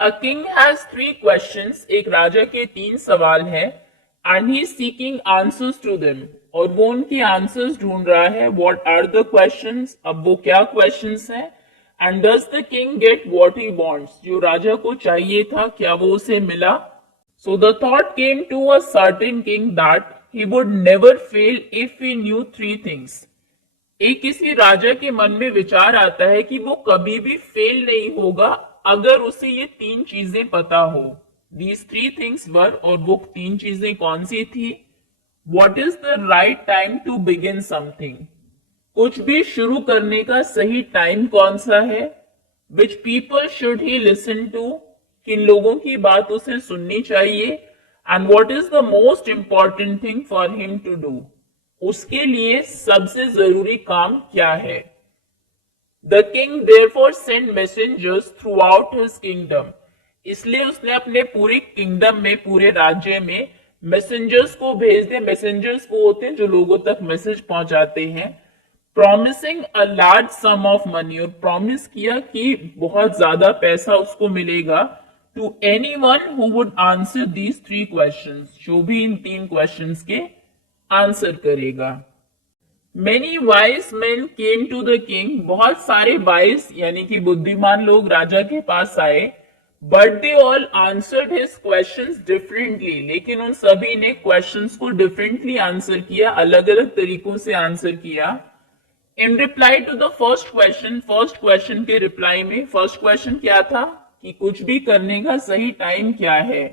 A king has three questions. एक राजा के तीन सवाल हैं and he is seeking answers to them. और वो उनके आंसर्स ढूंढ रहा है. What are the questions? अब वो क्या questions हैं? And does the king get what he wants? जो राजा को चाहिए था क्या वो उसे मिला? So the thought came to a certain king that he would never fail if he knew three things. एक किसी राजा के मन में विचार आता है कि वो कभी भी फेल नहीं होगा अगर उसे ये तीन चीजें पता हो. These three things were, और वो तीन चीजें कौन सी थी? What is the right time to begin something? कुछ भी शुरू करने का सही टाइम कौन सा है? Which people should he listen to? किन लोगों की बात उसे सुननी चाहिए? And what is the most important thing for him to do? उसके लिए सबसे जरूरी काम क्या है? The king therefore sent messengers throughout his kingdom. इसलिए उसने अपने पूरे किंगडम में, पूरे राज्य में मैसेंजर्स को भेज दिया. मैसेंजर्स को होते हैं जो लोगों तक मैसेज पहुंचाते हैं. Promising a large sum of money, और प्रॉमिस किया कि बहुत ज्यादा पैसा उसको मिलेगा. To anyone who would answer these three questions, जो भी इन तीन क्वेश्चंस के आंसर करेगा. Many wise men came to the king. बहुत सारे वाइस यानी कि बुद्धिमान लोग राजा के पास आए. But they all answered his questions differently. लेकिन उन सभी ने क्वेश्चंस को डिफरेंटली आंसर किया, अलग अलग तरीकों से आंसर किया. In reply to the first question के रिप्लाई में फर्स्ट क्वेश्चन क्या था कि कुछ भी करने का सही टाइम क्या है.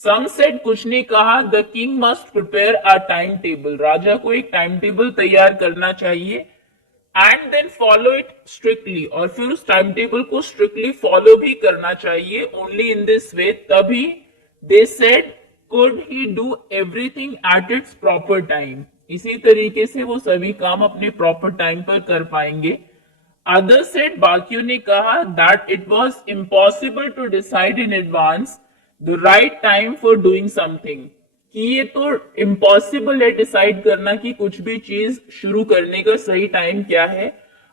Some said, कुछ ने कहा, the king must prepare a timetable. राजा को एक टाइम टेबल तैयार करना चाहिए. And then follow it strictly. और फिर उस टाइम टेबल को स्ट्रिक्टली फॉलो भी करना चाहिए. Only in this way, तभी they said, could he do everything at its proper time. इसी तरीके से वो सभी काम अपने प्रॉपर टाइम पर कर पाएंगे. Others said, बाकियों ने कहा, that it was impossible to decide in advance the right time for doing something. कि ये तो इम्पॉसिबल है डिसाइड करना कि कुछ भी चीज शुरू करने का सही टाइम क्या है.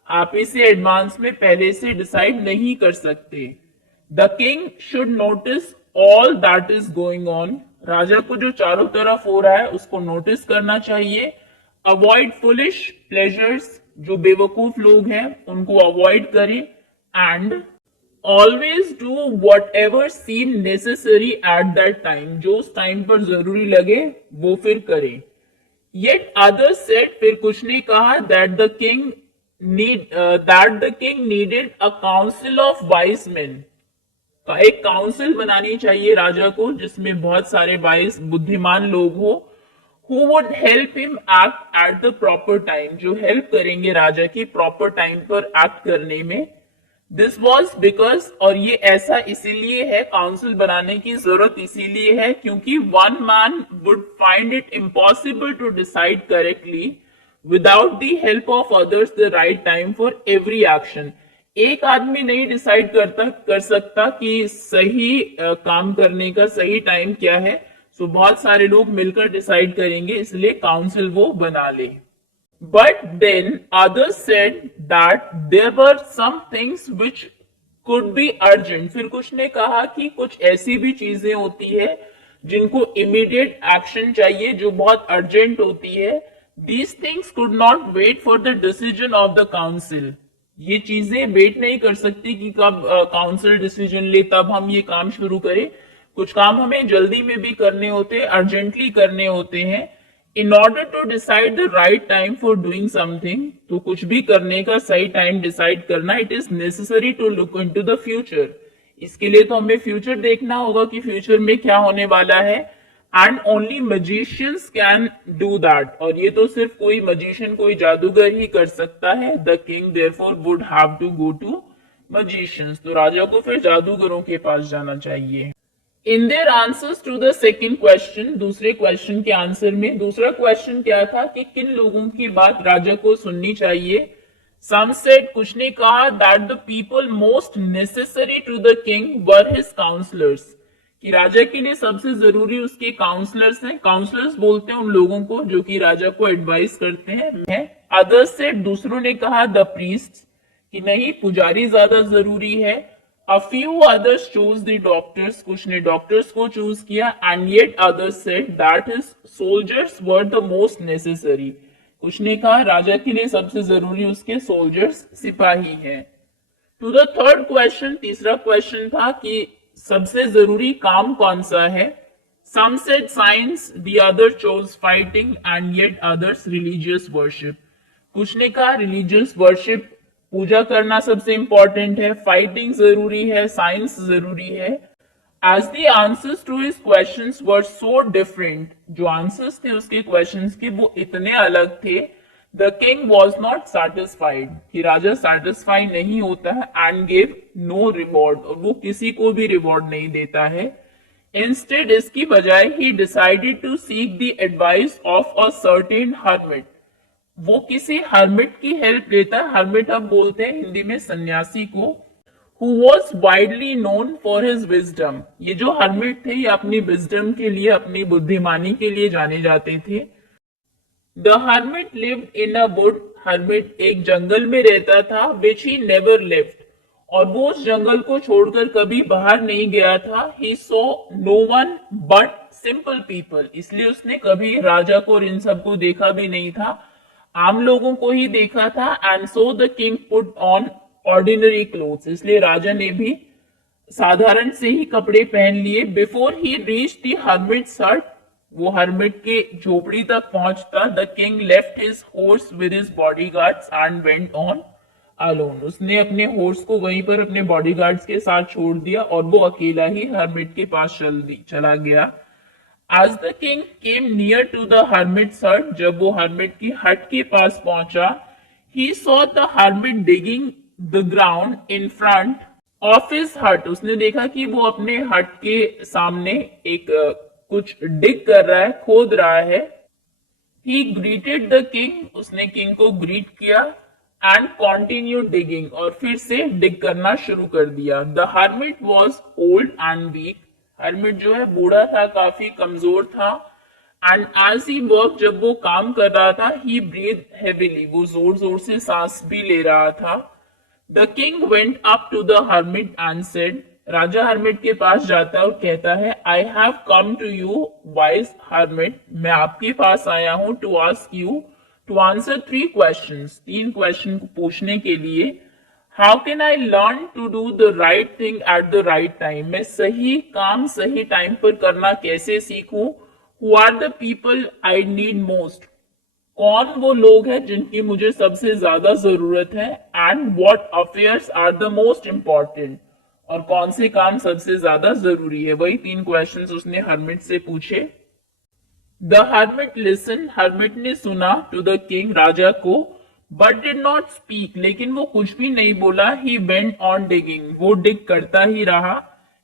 आप इसे एडवांस में पहले से डिसाइड नहीं कर सकते. The king should notice all that is going on. राजा को जो चारों तरफ हो रहा है उसको नोटिस करना चाहिए. अवॉइड फुलिश प्लेजर्स, जो बेवकूफ लोग हैं उनको अवॉइड करें. And always do whatever seem necessary at that time. जो उस टाइम पर जरूरी लगे वो फिर करें. येट अदर्स सेड, फिर कुछ ने कहा, that the king needed a council of wise main. एक काउंसिल बनानी चाहिए राजा को जिसमें बहुत सारे वाइज बुद्धिमान लोग हो. Who would help him act at the proper time, जो हेल्प करेंगे राजा की प्रॉपर टाइम पर एक्ट करने में. दिस वॉज बिकॉज, और ये ऐसा इसीलिए है, काउंसिल बनाने की जरूरत इसीलिए है क्योंकि one man would find it impossible to decide correctly without the help of others the right time for every action. एक आदमी नहीं डिसाइड कर सकता कि सही काम करने का सही टाइम क्या है. सो बहुत सारे लोग मिलकर डिसाइड करेंगे, इसलिए काउंसिल वो बना ले. But then others said that there were some things which could be urgent. फिर कुछ ने कहा कि कुछ ऐसी भी चीजें होती है जिनको immediate action चाहिए, जो बहुत urgent होती है. These things could not wait for the decision of the council. ये चीजें वेट नहीं कर सकती कि कब काउंसिल डिसीजन ले तब हम ये काम शुरू करें. कुछ काम हमें जल्दी में भी करने होते हैं, अर्जेंटली करने होते हैं. In order to decide the right time for doing something, तो कुछ भी करने का सही टाइम डिसाइड करना, it is necessary to look into the future. इसके लिए तो हमें फ्यूचर देखना होगा कि फ्यूचर में क्या होने वाला है. And only magicians can do that, और ये तो सिर्फ कोई magician, कोई जादूगर ही कर सकता है. The king therefore would have to go to magicians. तो राजा को फिर जादूगरों के पास जाना चाहिए. In their answers to the second question, दूसरे क्वेश्चन के आंसर में दूसरा क्वेश्चन क्या था कि किन लोगों की बात राजा को सुननी चाहिए. सम सेड, कुछ ने कहा, that the people most necessary to the king were his counsellors. कि राजा के लिए सबसे जरूरी उसके काउंसलर्स हैं. काउंसलर्स बोलते हैं उन लोगों को जो कि राजा को एडवाइस करते हैं. अदर्स सेड, दूसरों ने कहा, द प्रीस्ट, कि नहीं पुजारी ज्यादा जरूरी है. A few others chose the doctors, कुछ ने डॉक्टर्स को चूज किया, and yet others said that his soldiers were the most necessary. कुछ ने कहा राजा के लिए सबसे जरूरी उसके सोल्जर्स सिपाही हैं. टू द थर्ड क्वेश्चन, तीसरा क्वेश्चन था कि सबसे जरूरी काम कौन सा है. Some said science, the other chose fighting, and yet others religious worship. कुछ ने कहा रिलीजियस वर्शिप, पूजा करना सबसे इंपॉर्टेंट है, फाइटिंग जरूरी है, साइंस जरूरी है. As the answers to his questions were so different, जो आंसर्स थे उसके क्वेश्चंस के वो इतने अलग थे. The king was not satisfied, कि राजा सेटिस्फाई नहीं होता है, एंड गेव नो रिवॉर्ड, और वो किसी को भी रिवॉर्ड नहीं देता है. इंस्टेड, इसकी बजाय he decided to seek the advice of a certain hermit, वो किसी हर्मिट की हेल्प लेता है. हर्मिट अब बोलते हैं हिंदी में सन्यासी को. Who was widely known for his wisdom, ये जो हर्मिट थे ये अपनी विजडम के लिए, अपनी बुद्धिमानी के लिए जाने जाते थे. The hermit lived in a would, hermit एक जंगल में रहता था. विच ही नेवर लिव्ड, और वो उस जंगल को छोड़कर कभी बाहर नहीं गया था. He saw no one but simple people, इसलिए उसने कभी राजा को और इन सबको देखा भी नहीं था, आम लोगों को ही देखा था. And so the king put on ordinary clothes, इसलिए राजा ने भी साधारण से ही कपड़े पहन लिए. Before he reach the hermits हट, वो हर्मिट के झोपड़ी तक पहुंचता. The king left his horse with his bodyguards and went on alone, उसने अपने हॉर्स को वहीं पर अपने बॉडीगार्ड्स के साथ छोड़ दिया और वो अकेला ही हर्मिट के पास चला गया. As the king came near to the hermit's hut, जब वो hermit की हट के पास पहुंचा, he saw the hermit digging the ground in front of his hut. उसने देखा कि वो अपने हट के सामने एक कुछ डिग कर रहा है, खोद रहा है. He greeted the king, उसने किंग को ग्रीट किया, and continued digging, और फिर से डिग करना शुरू कर दिया. The hermit was old and weak. Hermit जो है बूढ़ा था, काफी कमजोर था. एंड एज ही वर्क, जब वो काम कर रहा था, ही ब्रीथ हेवीली, वो जोर जोर से सांस भी ले रहा था. The king went up to the hermit and said, राजा हर्मिट के पास जाता है और कहता है, I have come to you wise hermit, मैं आपके पास आया हूं to ask you to answer 3 questions, 3 question को पूछने के लिए. How can I learn to do the right thing at the right time? मैं सही काम सही टाइम पर करना कैसे सीखूं? Who are the people I need most? कौन वो लोग हैं जिनकी मुझे सबसे ज्यादा जरूरत है? And what affairs are the most important? और कौन से काम सबसे ज्यादा जरूरी है? वही 3 क्वेश्चंस उसने हर्मिट से पूछे. The hermit listened, हर्मिट ने सुना, to the king, राजा को, बट डिड नॉट स्पीक, लेकिन वो कुछ भी नहीं बोला. ही वेंट ऑन डिगिंग, वो डिग करता ही रहा.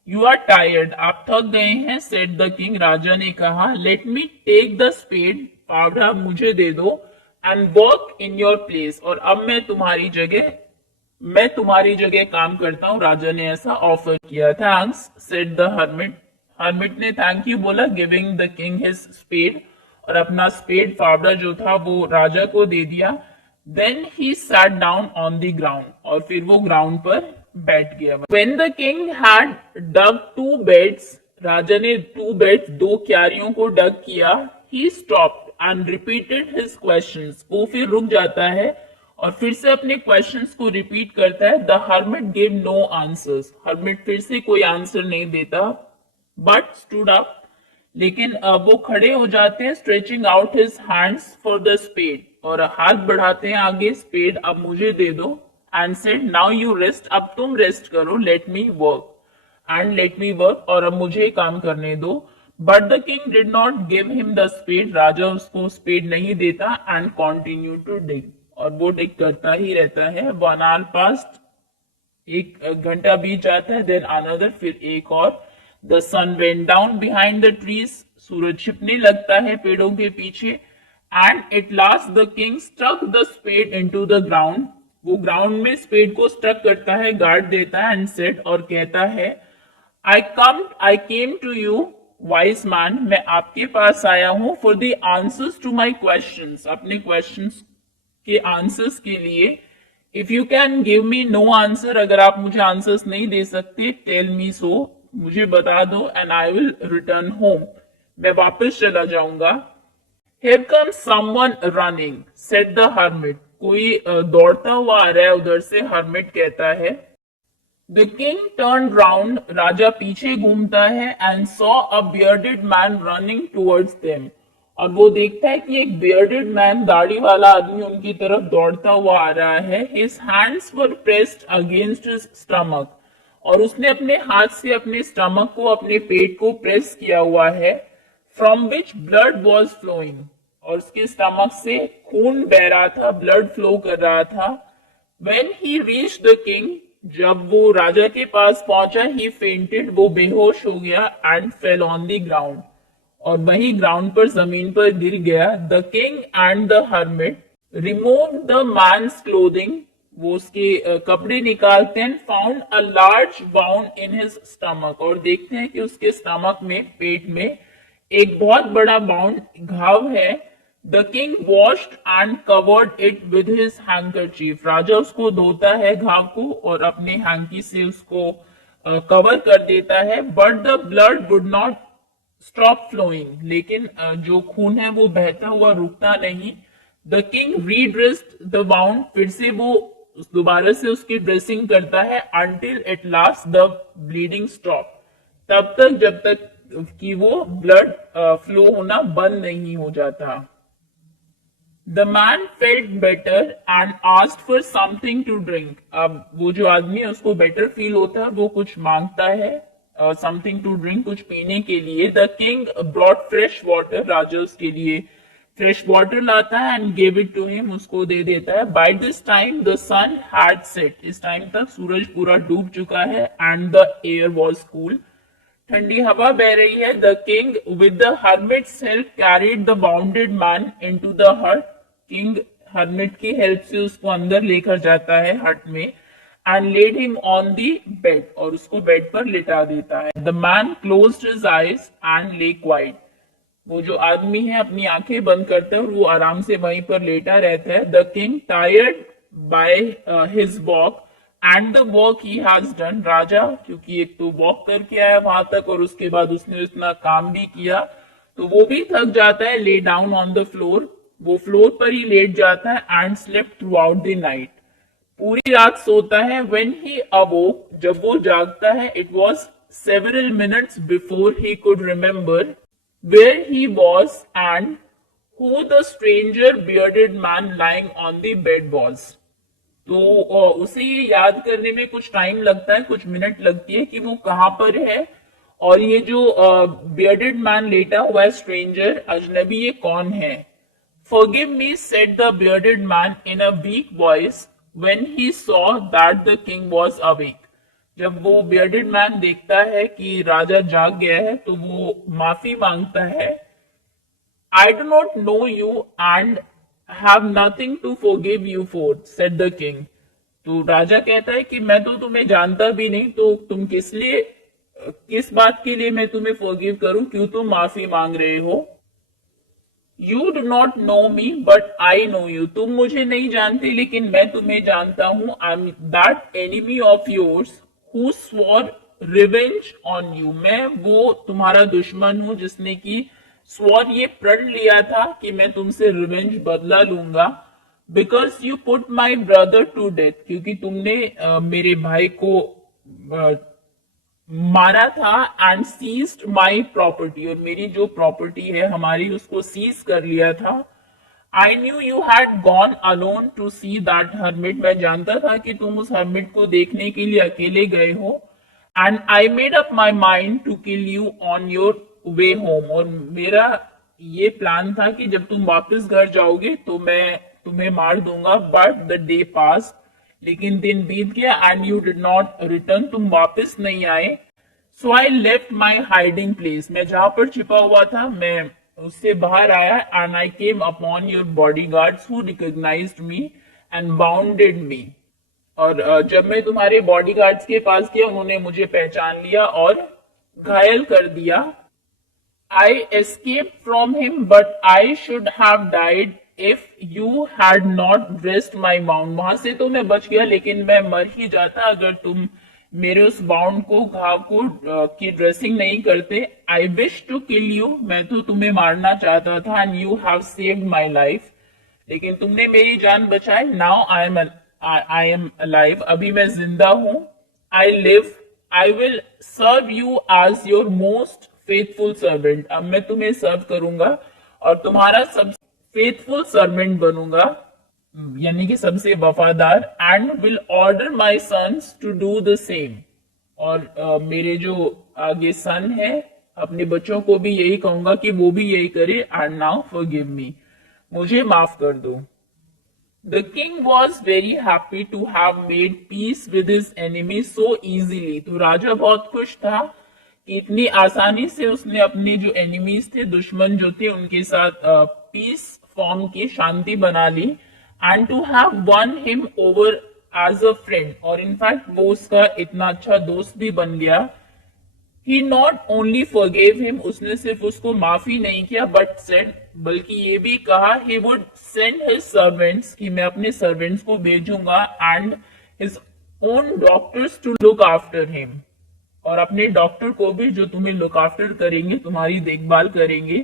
यू आर टायर्ड, आप थक गए हैं, सेड द किंग, राजा ने कहा. Let me take the spade, फावड़ा मुझे दे दो, and work in your place, और अब मैं तुम्हारी जगह काम करता हूं. राजा ने ऐसा ऑफर किया. Thanks, said the hermit, hermit ने थैंक यू बोला. Giving the king his spade, और अपना स्पेड फावड़ा जो था वो राजा को दे दिया. Then he sat down on the ground, और फिर वो ग्राउंड पर बैठ गया. When the king had dug 2 beds, राजा ने 2 beds, 2 क्यारियों को डग किया. He stopped and repeated his questions, वो फिर रुक जाता है और फिर से अपने क्वेश्चंस को रिपीट करता है. The hermit gave no answers, hermit फिर से कोई आंसर नहीं देता. But stood up, लेकिन वो खड़े हो जाते हैं. Stretching out his hands for the spade, और हाथ बढ़ाते हैं आगे, स्पेड अब मुझे दे दो. And said, now you rest, अब तुम रेस्ट करो. Let me work, and let me work, और अब मुझे काम करने दो. But the king did not give him the spade, राजा उसको स्पेड नहीं देता. एंड कॉन्टिन्यू टू डिग, और वो डिग करता ही रहता है. 1 hour पास्ट, 1 घंटा बीत जाता है. देन अनदर, फिर एक और. The sun went down behind the trees, सूरज छिपने लगता है पेड़ों के पीछे. And at last the king stuck the spade into the ground, वो ग्राउंड में स्पेड को स्टक करता है, गार्ड देता है. एंड सेड, और कहता है, I came to you wise man, मैं आपके पास आया हूं for the answers to my questions, अपने questions के answers के लिए. If you can give me know answer, अगर आप मुझे आंसर्स नहीं दे सकते, टेल मी सो, मुझे बता दो, and I will return home, मैं वापस चला जाऊंगा। Here comes someone running, said the hermit, कोई दौड़ता हुआ आ रहा है उधर से, हर्मिट कहता है। द किंग टर्न राउंड, राजा पीछे घूमता है, and saw a bearded man running towards them, और वो देखता है कि एक बियर्डेड मैन, दाढ़ी वाला आदमी उनकी तरफ दौड़ता हुआ आ रहा है। His hands were pressed against his stomach, और उसने अपने हाथ से अपने स्टमक को, अपने पेट को प्रेस किया हुआ है। From which blood was flowing, और उसके स्टमक से खून बह रहा था, ब्लड फ्लो कर रहा था। When he reach the king, जब वो राजा के पास पहुंचा, ही फेंटेड, वो बेहोश हो गया, and fell on the ground, और वही ग्राउंड पर, जमीन पर गिर गया। The king and the hermit remove the man's clothing, वो उसके कपड़े निकालते हैं। Found a large bound in his stomach, और देखते हैं कि उसके स्टमक में, पेट में एक बहुत बड़ा बाउंड, घाव है। The king washed and covered it with his handkerchief, राजा उसको धोता है घाव को, और अपने हैंकी से उसको कवर कर देता है। But the blood would not stop flowing, लेकिन जो खून है वो बहता हुआ रुकता नहीं। The king redressed the bound, फिर से वो दोबारा से उसकी ड्रेसिंग करता है। Until at last the bleeding stop, तब तक जब तक कि वो ब्लड फ्लो होना बंद नहीं हो जाता। The man felt better and asked for something to drink, अब वो जो आदमी है उसको बेटर फील होता है, वो कुछ मांगता है, समथिंग टू ड्रिंक, कुछ पीने के लिए। The king brought fresh water, राजा उसके लिए फ्रेश वाटर लाता है, and give it to him, उसको दे देता है। By this time the sun had set, इस टाइम तक सूरज पूरा डूब चुका है। And the air was cool, ठंडी हवा बह रही है। The king with the hermit's help carried the wounded man into the hut, king hermit की हेल्प से उसको अंदर लेकर जाता है हट में। And led him on the bed, और उसको बेड पर लिटा देता है। The man closed his eyes and lay quiet, वो जो आदमी है अपनी आंखें बंद करता है और वो आराम से वहीं पर लेटा रहता है। The king tired by his walk and the work he has done, राजा क्योंकि एक तो वॉक करके आया वहां तक, और उसके बाद उसने इतना काम भी किया, तो वो भी थक जाता है। Lay down on the floor, वो फ्लोर पर ही लेट जाता है। And slept through out the night, पूरी रात सोता है। व्हेन ही अवोक, जब वो जागता है, it was several minutes before he could remember where he was and who the stranger bearded man lying on the bed was. तो उसे ये याद करने में कुछ टाइम लगता है, कुछ मिनट लगती है कि वो कहां पर है, और ये जो बियर्डेड मैन लेटा हुआ है, स्ट्रेंजर, अजनबी, ये कौन है। Forgive me, said the bearded man in a weak voice when he saw that the king was awake. जब वो bearded man देखता है कि राजा जाग गया है, तो वो माफी मांगता है। I do not know you and have nothing to forgive you for, said the king. तो राजा कहता है कि मैं तो तुम्हें जानता भी नहीं, तो तुम किस बात के लिए मैं तुम्हें forgive करूं, क्यों तुम माफी मांग रहे हो। You do not know me, but I know you. तुम मुझे नहीं जानते, लेकिन मैं तुम्हें जानता हूँ। I'm that enemy of yours who swore revenge on you. मैं वो तुम्हारा दुश्मन हूँ जिसने की swore, ये प्रण लिया था कि मैं तुमसे रिवेंज, बदला लूंगा। Because you put my brother to death, क्योंकि तुमने मेरे भाई को मारा था। एंड सीज्ड माई प्रॉपर्टी, और मेरी जो प्रॉपर्टी है हमारी, उसको सीज कर लिया था। I knew you had gone alone to see that hermit, मैं जानता था कि तुम उस हर्मिट को देखने के लिए अकेले गए हो। And I made up my mind to kill you on your way home, और मेरा ये प्लान था कि जब तुम वापस घर जाओगे तो मैं तुम्हें मार दूंगा। बट द डे पास, लेकिन दिन बीत गया। And you did not return, तुम वापस नहीं आए। So I left my hiding place, मैं जहां पर छिपा हुआ था मैं उससे बाहर आया। And I came upon your bodyguards who recognised me and wounded me, और जब मैं तुम्हारे बॉडी गार्ड्स के पास गया, उन्होंने मुझे पहचान लिया और घायल कर दिया। I escaped from him, but I should have died if you had not dressed my bound, वहां से तो मैं बच गया लेकिन मैं मर ही जाता अगर तुम मेरे उस बाउंड को, घाव को की ड्रेसिंग नहीं करते। I wish to kill you, मैं तो तुम्हें मारना चाहता था। And you have saved my life, लेकिन तुमने मेरी जान बचाई। नाउ आई एम अलाइव, अभी मैं जिंदा हूं। I live, I will serve you as your most faithful servant, अब मैं तुम्हें सर्व करूंगा और तुम्हारा सब फेथफुल सर्वेंट बनूंगा, यानी कि सबसे वफादार। And will order my sons to do the same, और मेरे जो आगे सन है अपने बच्चों को भी यही कहूंगा कि वो भी यही करे। एंड नाउ फॉरगिव मी, मुझे माफ कर दो। The king was very happy to have made peace with his enemy so easily. तो राजा बहुत खुश था कि इतनी आसानी से उसने अपने जो एनिमीज थे, दुश्मन जो थे, उनके साथ पीस फॉर्म की, शांति बना ली। And to have won him over as a friend, और इनफैक्ट वो उसका इतना अच्छा दोस्त भी बन गया। He not only forgave him, उसने सिर्फ उसको माफी नहीं किया, but said, बल्कि ये भी कहा, he would send his servants, कि मैं अपने servants को भेजूंगा, and his own doctors to look after him, और अपने डॉक्टर को भी जो तुम्हें लुक आफ्टर करेंगे, तुम्हारी देखभाल करेंगे।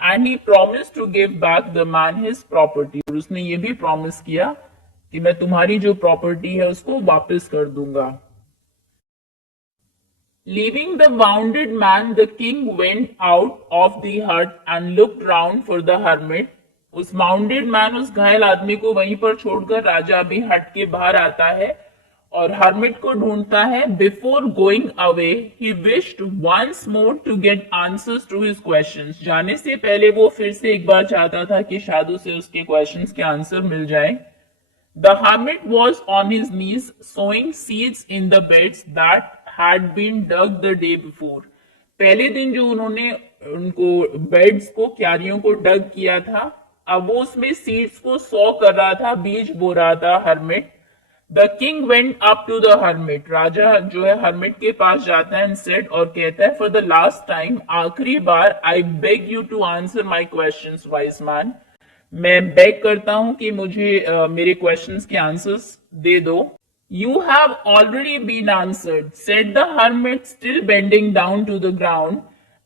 And he promised to give back the man his property, और उसने ये भी प्रॉमिस किया कि मैं तुम्हारी जो प्रॉपर्टी है उसको वापस कर दूंगा। Leaving the wounded man, the king went out of the hut and looked round for the hermit. उस wounded man, उस घायल आदमी को वहीं पर छोड़कर राजा भी हट के बाहर आता है और हर्मिट को ढूंढता है। Before going away, he wished once more to get answers to his questions. जाने से पहले वो फिर से एक बार चाहता था कि शायद उसे उसके क्वेश्चंस के आंसर मिल जाए। The hermit was on his knees sowing seeds in the beds that had been dug the day before. पहले दिन जो उन्होंने उनको बेड्स को, क्यारियों को डग किया था, अब वो उसमें सीड्स को सो कर रहा था, बीज बो रहा था hermit. The king went up to the hermit, राजा जो है हर्मिट के पास जाता है एंड सेड, और कहता है, फॉर द लास्ट टाइम, आखिरी बार, I beg you to answer my questions wise man, मैं बेग करता हूं कि मुझे मेरे क्वेश्चंस के आंसर्स दे दो। You have already been answered, said the hermit, still bending down to the ground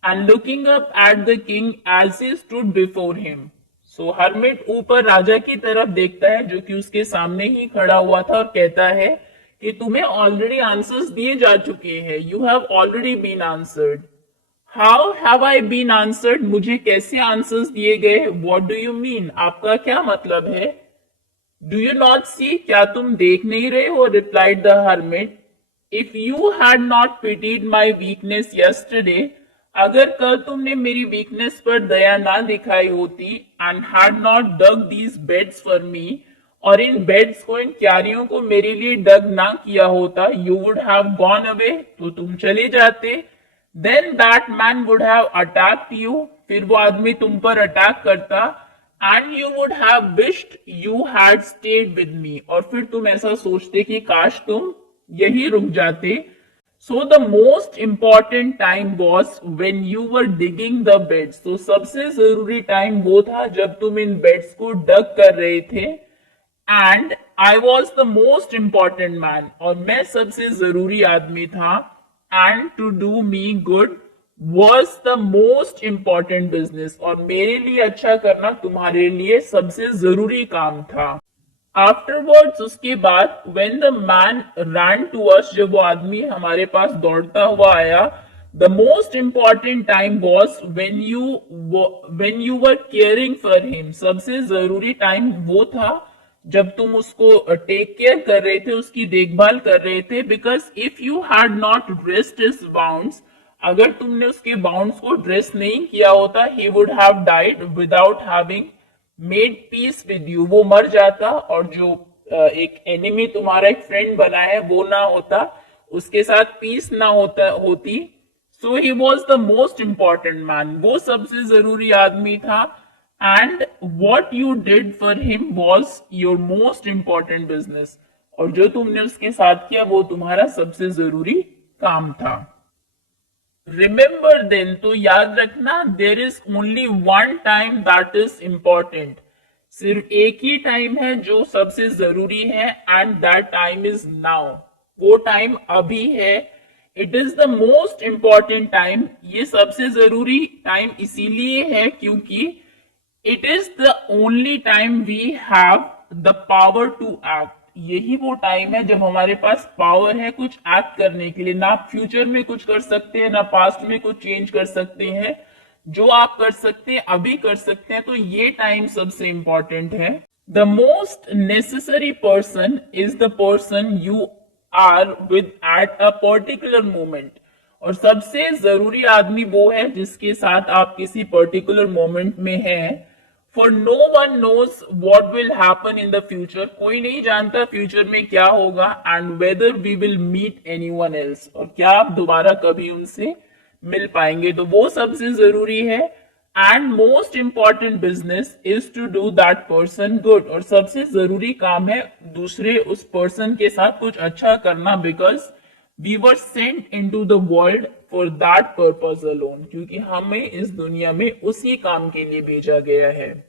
and looking up at the king as he stood before him. So hermit ऊपर राजा की तरफ देखता है जो कि उसके सामने ही खड़ा हुआ था और कहता है कि तुम्हें ऑलरेडी आंसर्स दिए जा चुके हैं। You have already been answered. How have I been answered? मुझे कैसे आंसर्स दिए गए? What do you mean? आपका क्या मतलब है? Do you not see? क्या तुम देख नहीं रहे हो? Replied the hermit. If you had not pitied my weakness yesterday, अगर कल तुमने मेरी वीकनेस पर दया ना दिखाई होती, and had not dug these beds for me, और इन बेड्स को, इन क्यारियों को मेरे लिए डग ना किया होता, you would have gone away, तो तुम चले जाते। Then that man would have attacked you, फिर वो आदमी तुम पर अटैक करता। And you would have wished you had stayed with me, और फिर तुम ऐसा सोचते कि काश तुम यही रुक जाते। So the most important time was when you were digging the beds. तो सबसे जरूरी टाइम वो था जब तुम इन बेड्स को डग कर रहे थे। And I was the most important man, और मैं सबसे जरूरी आदमी था। And to do me good was the most important business, और मेरे लिए अच्छा करना तुम्हारे लिए सबसे जरूरी काम था। Afterwards, उसके बाद, when the man ran to us, जब वो आदमी हमारे पास दौड़ता हुआ आया, the most important time was when you were caring for him. सबसे जरूरी टाइम वो था जब तुम उसको टेक केयर कर रहे थे, उसकी देखभाल कर रहे थे। Because if you had not dressed his wounds, अगर तुमने उसके बाउंड्स को ड्रेस नहीं किया होता, he would have died without having made peace with you, वो मर जाता, और जो एक एनिमी तुम्हारा एक फ्रेंड बना है वो ना होता, उसके साथ पीस ना होती। So he was the most important man, वो सबसे जरूरी आदमी था। And what you did for him was your most important business, और जो तुमने उसके साथ किया वो तुम्हारा सबसे जरूरी काम था। रिमेंबर देन, तो याद रखना, there is only one time that is important. सिर्फ एक ही टाइम है जो सबसे जरूरी है, and that time is now. वो टाइम अभी है। It is the most important time. ये सबसे जरूरी टाइम इसीलिए है क्योंकि it is the only time we have the power to act. यही वो टाइम है जब हमारे पास पावर है कुछ एक्ट करने के लिए। ना आप फ्यूचर में कुछ कर सकते हैं, ना पास्ट में कुछ चेंज कर सकते हैं। जो आप कर सकते हैं अभी कर सकते हैं। तो ये टाइम सबसे इंपॉर्टेंट है। The most necessary person is the person you are with at a particular moment. और सबसे जरूरी आदमी वो है जिसके साथ आप किसी पर्टिकुलर मोमेंट में हैं। For no one knows what will happen in the future. कोई नहीं जानता फ्यूचर में क्या होगा, and whether we will meet anyone else, और क्या आप दोबारा कभी उनसे मिल पाएंगे। तो वो सबसे जरूरी है। And most important business is to do that person good. और सबसे जरूरी काम है दूसरे उस पर्सन के साथ कुछ अच्छा करना, because we were sent into the world for that purpose alone. क्योंकि हमें इस दुनिया में उसी काम के लिए भेजा गया है।